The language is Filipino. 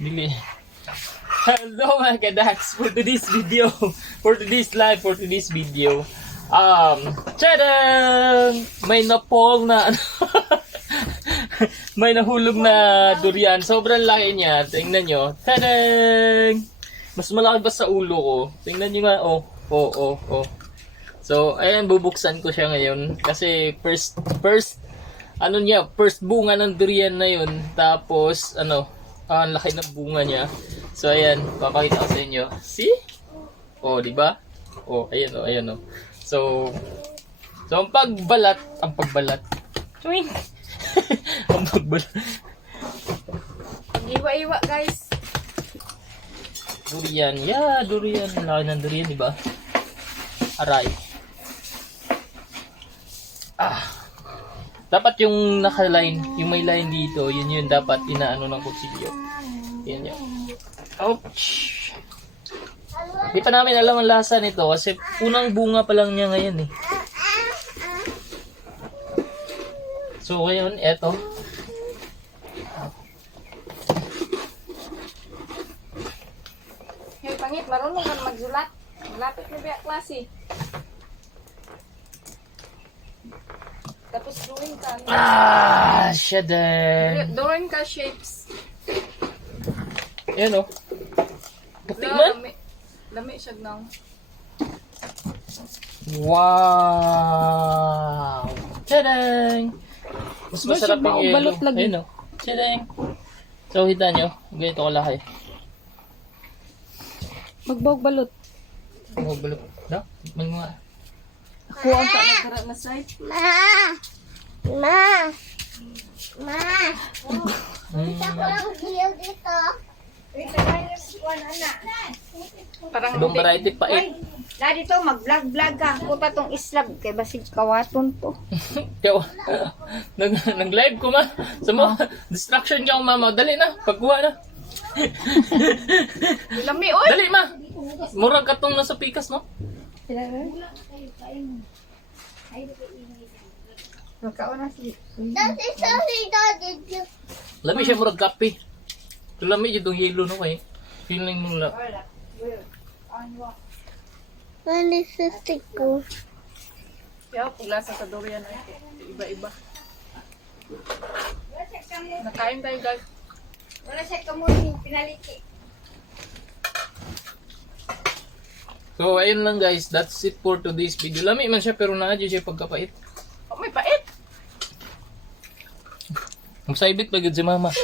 Dili. Hello mga kadax, for today's video, for today's video, tadam! May napong na, may nahulog na durian. Sobrang laki niya. Tingnan nyo. Tadang! Mas malaki ba sa ulo ko? Tingnan nyo nga. Oh. So, ayan, bubuksan ko siya ngayon. Kasi first bunga ng durian na yun. Tapos, ang laki ng bunga niya. So, ayan, papakita ko sa inyo. See? Oh, di ba? Oh, ayan. So, ang pagbalat. Tuwing! Ang pagbalat. Iwa-iwa, guys. Durian. Yeah, durian. Ang laki ng durian, di ba? Aray. Dapat yung naka-line, yung may line dito, yun dapat inaano ng kutsilyo. Yan. Ouch! Di pa namin alam ang lasa nito kasi unang bunga pa lang niya ngayon eh. So ngayon, eto. Hey, pangit, marunong ka magsulat. Lapit na biya klase. Tapos drawing ka. Shedder! Drawing ka shapes. Ayan o. Tikman? Lami siya nang. Wow! Tadang! Mas masarap yung yellow. Balot lagi. Ayun o. Tadang! So, hita nyo. Ganito kalaki. Magbawag balot. Balot. No? Tikman mo nga. Ako ang takatara na side. Parang Ibang variety pa eh. Ladi to mag-vlog ka. Kuta tong islab kay basig kawaton to. Kaya, nag-live ko ma. Sa mo, distraction ka mama. Dali na, pagkuha na. lami oy. Dali ma. Murag ka tong nasa pikas no? Nakauna si Lami siya murag kape. Ito lami yung yelo no kay. Feeling mo lang. Malisistik ko. Kaya puglasa sa durian ay iba-iba. Nakain tayo guys. wala siya kamoy pinaliki. So ayun lang guys. That's it for today's video. Lami man siya pero naadyo siya pagkapait. Oh, may pait. Magsaibit pa gud si mama.